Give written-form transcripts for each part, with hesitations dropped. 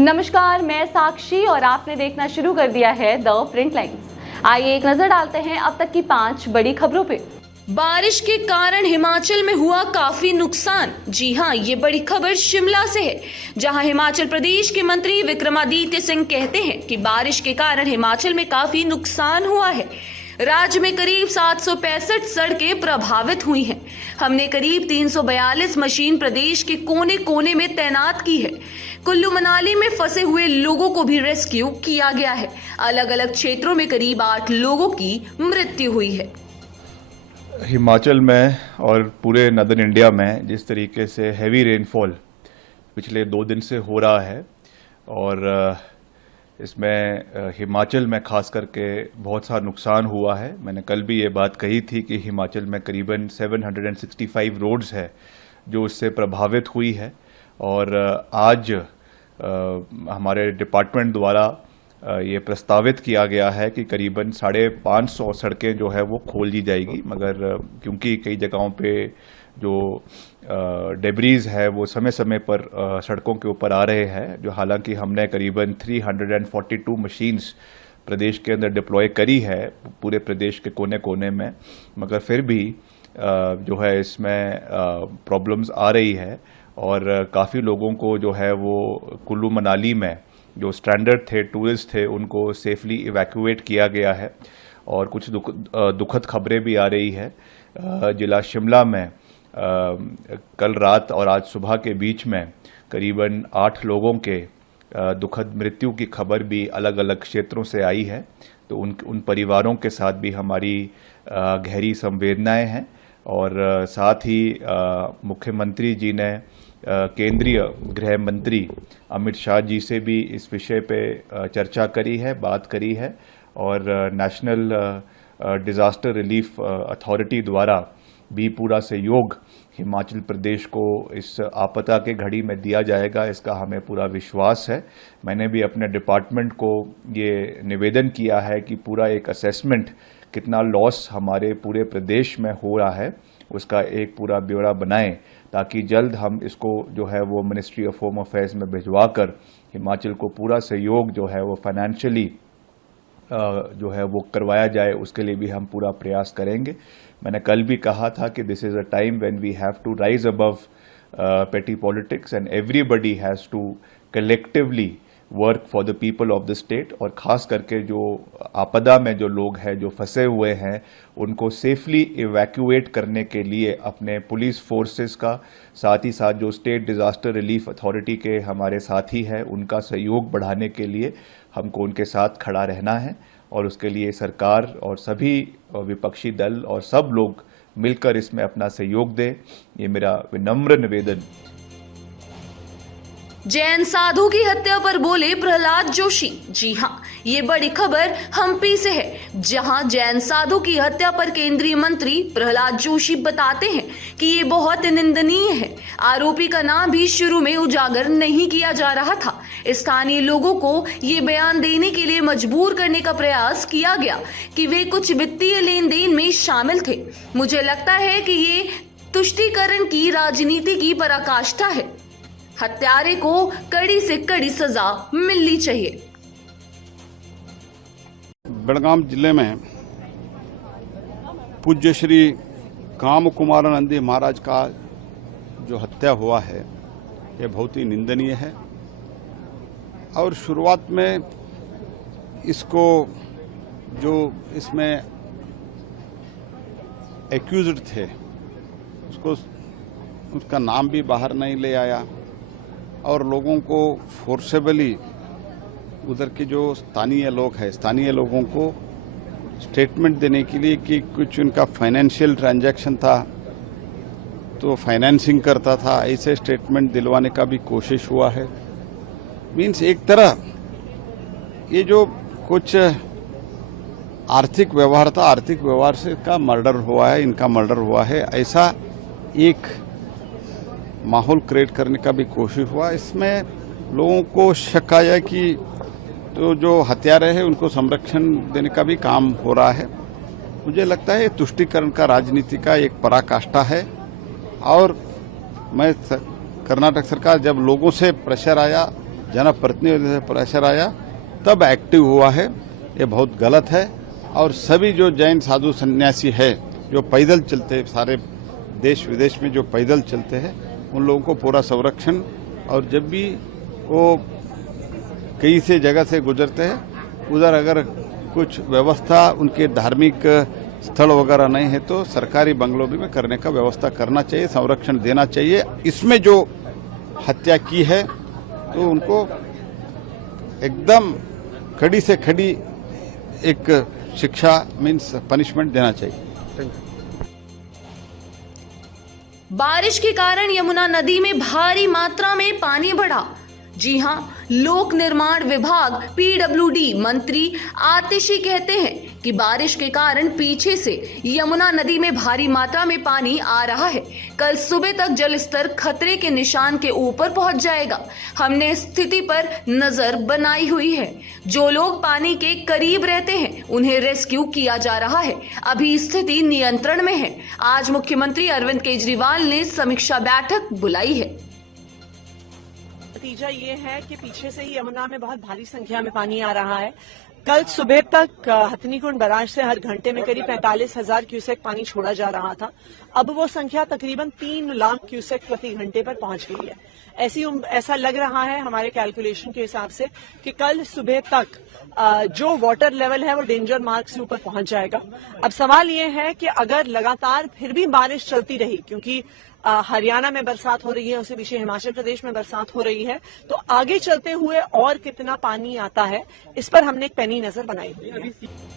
नमस्कार, मैं साक्षी और आपने देखना शुरू कर दिया है द प्रिंट लाइन्स। आइए एक नजर डालते हैं अब तक की 5 बड़ी खबरों पे। बारिश के कारण हिमाचल में हुआ काफी नुकसान। जी हां, ये बड़ी खबर शिमला से है, जहां हिमाचल प्रदेश के मंत्री विक्रमादित्य सिंह कहते हैं कि बारिश के कारण हिमाचल में काफी नुकसान हुआ है। राज्य में करीब 765 सड़कें प्रभावित हुई हैं। हमने करीब 342 मशीन प्रदेश के कोने कोने में तैनात की है। कुल्लू मनाली में फंसे हुए लोगों को भी रेस्क्यू किया गया है। अलग अलग क्षेत्रों में करीब 8 लोगों की मृत्यु हुई है। हिमाचल में और पूरे नदर्न इंडिया में जिस तरीके से हैवी रेनफॉल पिछले 2 दिन से हो रहा है और इसमें हिमाचल में खास करके बहुत सा नुकसान हुआ है। मैंने कल भी ये बात कही थी कि हिमाचल में करीबन 765 रोड्स है जो इससे प्रभावित हुई है और आज हमारे डिपार्टमेंट द्वारा ये प्रस्तावित किया गया है कि करीबन 550 सड़कें जो है वो खोल दी जाएगी, मगर क्योंकि कई जगहों पे जो डेब्रीज है वो समय समय पर सड़कों के ऊपर आ रहे हैं, जो हालांकि हमने करीबन 342 मशीन्स प्रदेश के अंदर डिप्लॉय करी है पूरे प्रदेश के कोने कोने में, मगर फिर भी जो है इसमें प्रॉब्लम्स आ रही है और काफ़ी लोगों को जो है वो कुल्लू मनाली में जो स्ट्रैंडर्ड थे, टूरिस्ट थे, उनको सेफली इवैक्यूएट किया गया है। और कुछ दुखद खबरें भी आ रही है। जिला शिमला में कल रात और आज सुबह के बीच में करीबन 8 लोगों के दुखद मृत्यु की खबर भी अलग अलग क्षेत्रों से आई है। तो उन परिवारों के साथ भी हमारी गहरी संवेदनाएं हैं और साथ ही मुख्यमंत्री जी ने केंद्रीय गृह मंत्री अमित शाह जी से भी इस विषय पे चर्चा करी है, बात करी है और नेशनल डिज़ास्टर रिलीफ अथॉरिटी द्वारा भी पूरा सहयोग हिमाचल प्रदेश को इस आपदा के घड़ी में दिया जाएगा, इसका हमें पूरा विश्वास है। मैंने भी अपने डिपार्टमेंट को ये निवेदन किया है कि पूरा एक असेसमेंट कितना लॉस हमारे पूरे प्रदेश में हो रहा है उसका एक पूरा ब्यौरा बनाएं, ताकि जल्द हम इसको जो है वो मिनिस्ट्री ऑफ होम अफेयर्स में भिजवा कर हिमाचल को पूरा सहयोग जो है वो फाइनेंशियली जो है वो करवाया जाए, उसके लिए भी हम पूरा प्रयास करेंगे। मैंने कल भी कहा था कि this is a time when we have to rise above petty politics and everybody has to collectively work for the people of the state. और ख़ास करके जो आपदा में जो लोग हैं जो फंसे हुए हैं उनको सेफली इवैक्यूएट करने के लिए अपने पुलिस फोर्सेस का, साथ ही साथ जो स्टेट डिज़ास्टर रिलीफ अथॉरिटी के हमारे साथी हैं उनका सहयोग बढ़ाने के लिए हमको उनके साथ खड़ा रहना है और उसके लिए सरकार और सभी विपक्षी दल और सब लोग मिलकर इसमें अपना सहयोग दें, ये मेरा विनम्र निवेदन। जैन साधु की हत्या पर बोले प्रहलाद जोशी। जी हां, ये बड़ी खबर हम्पी से है, जहां जैन साधु की हत्या पर केंद्रीय मंत्री प्रहलाद जोशी बताते हैं कि ये बहुत निंदनीय है। आरोपी का नाम भी शुरू में उजागर नहीं किया जा रहा था। स्थानीय लोगों को ये बयान देने के लिए मजबूर करने का प्रयास किया गया कि वे कुछ वित्तीय लेन देन में शामिल थे। मुझे लगता है कि ये तुष्टीकरण की राजनीति की पराकाष्ठा है। हत्यारे को कड़ी से कड़ी सजा मिलनी चाहिए। बेलगाम जिले में पूज्य श्री काम कुमार नंदी महाराज का जो हत्या हुआ है ये बहुत ही निंदनीय है और शुरुआत में इसको जो इसमें एक्यूज्ड थे उसका नाम भी बाहर नहीं ले आया और लोगों को फोर्सेबली उधर के जो स्थानीय लोग हैं, स्थानीय लोगों को स्टेटमेंट देने के लिए कि कुछ उनका फाइनेंशियल ट्रांजैक्शन था तो फाइनेंसिंग करता था, ऐसे स्टेटमेंट दिलवाने का भी कोशिश हुआ है। मीन्स एक तरह ये जो कुछ आर्थिक व्यवहार था, आर्थिक व्यवहार से का मर्डर हुआ है, इनका मर्डर हुआ है, ऐसा एक माहौल क्रिएट करने का भी कोशिश हुआ। इसमें लोगों को शक आया कि तो जो हत्यारे हैं उनको संरक्षण देने का भी काम हो रहा है। मुझे लगता है तुष्टीकरण का राजनीति का एक पराकाष्ठा है और मैं कर्नाटक सरकार जब लोगों से प्रेशर आया जनप्रतिनिधियों से प्रेशर आया तब एक्टिव हुआ है। ये बहुत गलत है। और सभी जो जैन साधु सन्यासी है जो पैदल चलते हैं, सारे देश विदेश में जो पैदल चलते हैं, उन लोगों को पूरा संरक्षण, और जब भी वो कई से जगह से गुजरते हैं उधर अगर कुछ व्यवस्था उनके धार्मिक स्थल वगैरह नहीं है तो सरकारी बंगलों में करने का व्यवस्था करना चाहिए, संरक्षण देना चाहिए। इसमें जो हत्या की है तो उनको एकदम कड़ी से कड़ी एक शिक्षा मीन्स पनिशमेंट देना चाहिए। बारिश के कारण यमुना नदी में भारी मात्रा में पानी बढ़ा। जी हां, लोक निर्माण विभाग पीडब्ल्यूडी मंत्री आतिशी कहते हैं कि बारिश के कारण पीछे से यमुना नदी में भारी मात्रा में पानी आ रहा है। कल सुबह तक जल स्तर खतरे के निशान के ऊपर पहुंच जाएगा। हमने स्थिति पर नजर बनाई हुई है। जो लोग पानी के करीब रहते हैं उन्हें रेस्क्यू किया जा रहा है। अभी स्थिति नियंत्रण में है। आज मुख्यमंत्री अरविंद केजरीवाल ने समीक्षा बैठक बुलाई है। नतीजा ये है कि पीछे से ही यमुना में बहुत भारी संख्या में पानी आ रहा है। कल सुबह तक हथनीकुंड बैराज से हर घंटे में करीब 45,000 क्यूसेक पानी छोड़ा जा रहा था। अब वो संख्या तकरीबन 3 लाख क्यूसेक प्रति घंटे पर पहुंच गई है। ऐसा लग रहा है हमारे कैलकुलेशन के हिसाब से कि कल सुबह तक जो वाटर लेवल है वो डेंजर मार्क से ऊपर पहुंच जाएगा। अब सवाल ये है कि अगर लगातार फिर भी बारिश चलती रही, क्योंकि हरियाणा में बरसात हो रही है, उससे पीछे हिमाचल प्रदेश में बरसात हो रही है, तो आगे चलते हुए और कितना पानी आता है इस पर हमने एक पैनी नजर बनाई हुई है।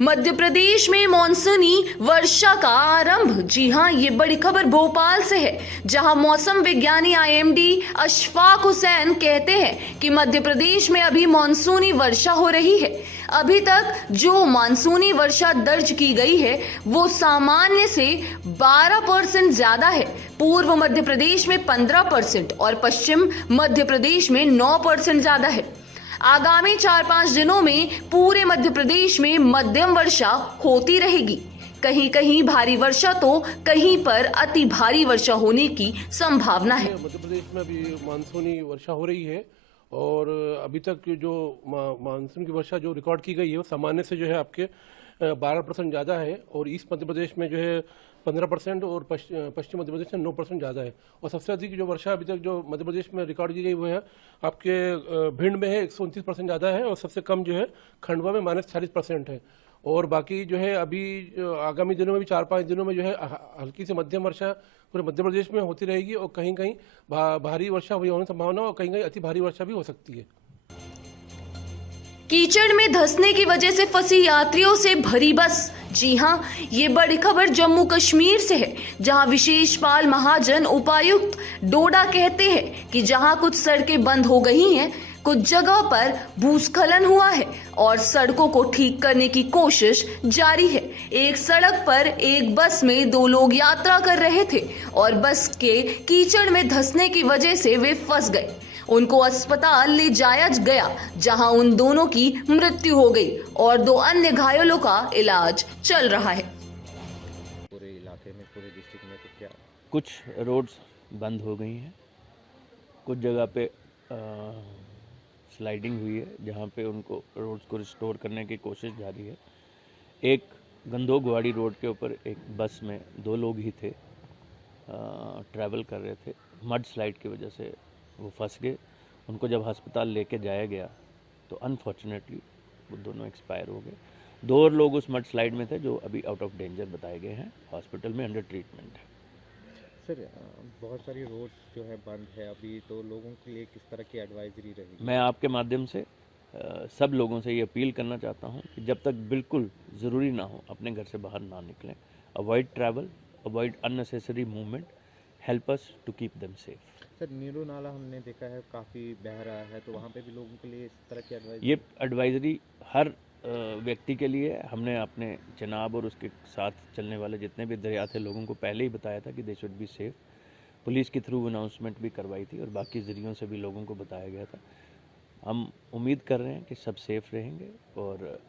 मध्य प्रदेश में मॉनसूनी वर्षा का आरंभ। जी हां, ये बड़ी खबर भोपाल से है, जहां मौसम विज्ञानी आईएमडी अशफाक हुसैन कहते हैं कि मध्य प्रदेश में अभी मॉनसूनी वर्षा हो रही है। अभी तक जो मानसूनी वर्षा दर्ज की गई है वो सामान्य से 12% ज्यादा है। पूर्व मध्य प्रदेश में 15% और पश्चिम मध्य प्रदेश में 9% ज्यादा है। आगामी 4-5 दिनों में पूरे मध्य प्रदेश में मध्यम वर्षा होती रहेगी। कहीं कहीं भारी वर्षा तो कहीं पर अति भारी वर्षा होने की संभावना है। मध्य प्रदेश में अभी मानसूनी वर्षा हो रही है और अभी तक जो मानसून की वर्षा जो रिकॉर्ड की गई है वो सामान्य से जो है आपके 12% ज़्यादा है, और ईस्ट मध्य प्रदेश में जो है 15% और पश्चिम मध्य प्रदेश में 9% ज़्यादा है। और सबसे अधिक जो वर्षा अभी तक जो मध्य प्रदेश में रिकॉर्ड की गई वो है आपके भिंड में है 129% ज़्यादा है, और सबसे कम जो है खंडवा में -40% है। और बाकी जो है अभी आगामी दिनों में भी 4-5 दिनों में जो है हल्की से मध्यम वर्षा पूरे मध्य प्रदेश में होती रहेगी, और कहीं कहीं भारी वर्षा होने की संभावना, और कहीं कहीं अति भारी वर्षा भी हो सकती है। कीचड़ में धंसने की वजह से फंसी यात्रियों से भरी बस। जी हां, ये बड़ी खबर जम्मू कश्मीर से है, जहां विशेषपाल महाजन उपायुक्त डोडा कहते हैं कि जहां कुछ सड़कें बंद हो गई हैं, कुछ जगह पर भूस्खलन हुआ है और सड़कों को ठीक करने की कोशिश जारी है। एक सड़क पर एक बस में 2 लोग यात्रा कर रहे थे और बस के कीचड़ में धंसने की वजह से वे फंस गए। उनको अस्पताल ले जाया गया, जहां उन दोनों की मृत्यु हो गई और 2 अन्य घायलों का इलाज चल रहा है। पूरे इलाके में, पूरे डिस्ट्रिक्ट में तो क्या कुछ रोड्स बंद हो गई हैं, कुछ जगह पे स्लाइडिंग हुई है, जहां पे उनको रोड्स को रिस्टोर करने की कोशिश जारी है। एक गंदोगवाड़ी रोड के ऊपर एक बस में 2 लोग ही थे, ट्रैवल कर रहे थे। मड स्लाइड की वजह से वो फंस गए। उनको जब अस्पताल लेके जाया गया तो अनफॉर्चुनेटली वो दोनों एक्सपायर हो गए। 2 और लोग उस मड स्लाइड में थे जो अभी आउट ऑफ डेंजर बताए गए हैं, हॉस्पिटल में अंडर ट्रीटमेंट है। सर, बहुत सारी रोड्स जो है बंद है अभी, तो लोगों के लिए किस तरह की एडवाइजरी रहेगी? मैं आपके माध्यम से सब लोगों से ये अपील करना चाहता हूँ कि जब तक बिल्कुल ज़रूरी ना हो अपने घर से बाहर ना निकलें। Avoid travel, avoid unnecessary movement, help us to keep them safe. Sir, Neeru नाला हमने देखा है काफ़ी बह रहा है, तो वहाँ पे भी लोगों के लिए इस तरह की एडवाइजरी? ये एडवाइजरी हर व्यक्ति के लिए हमने अपने चनाब और उसके साथ चलने वाले जितने भी दरिया थे लोगों को पहले ही बताया था कि they should be safe. Police के थ्रू अनाउंसमेंट भी करवाई थी और बाकी ज़रियों से भी लोगों को बताया गया था। हम उम्मीद कर रहे हैं कि सब सेफ रहेंगे, और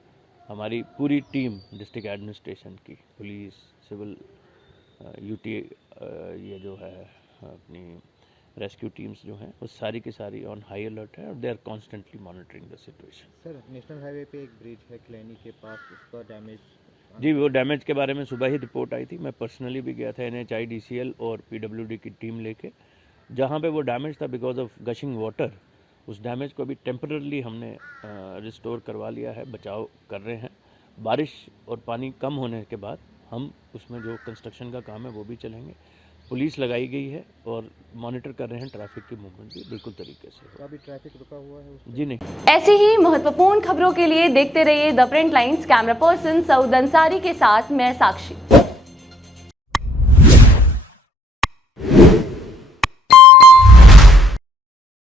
हमारी पूरी टीम डिस्ट्रिक्ट एडमिनिस्ट्रेशन की, पुलिस, सिविल, यूटी, ये जो है अपनी रेस्क्यू टीम्स जो हैं वो सारी की सारी ऑन हाई अलर्ट है और they are constantly monitoring the situation. Sir national highway पे एक ब्रिज है क्लैनी के पास, उसका डैमेज। जी, वो डैमेज के बारे में सुबह ही रिपोर्ट आई थी। मैं पर्सनली भी गया था NHI DCL और PWD की टीम लेके, जहाँ पे वो डैमेज था बिकॉज ऑफ गशिंग वाटर। उस डैमेज को अभी टेम्पररली हमने रिस्टोर करवा लिया है, बचाव कर रहे हैं। बारिश और पानी कम होने के बाद हम उसमें जो कंस्ट्रक्शन का काम है वो भी चलेंगे। पुलिस लगाई गई है और मॉनिटर कर रहे हैं ट्रैफिक की मूवमेंट भी बिल्कुल तरीके से। तो अभी ट्रैफिक रुका हुआ है उसमें? जी नहीं। ऐसी ही महत्वपूर्ण खबरों के लिए देखते रहिए the print lines. Camera person Saud Ansari के साथ मैं साक्षी।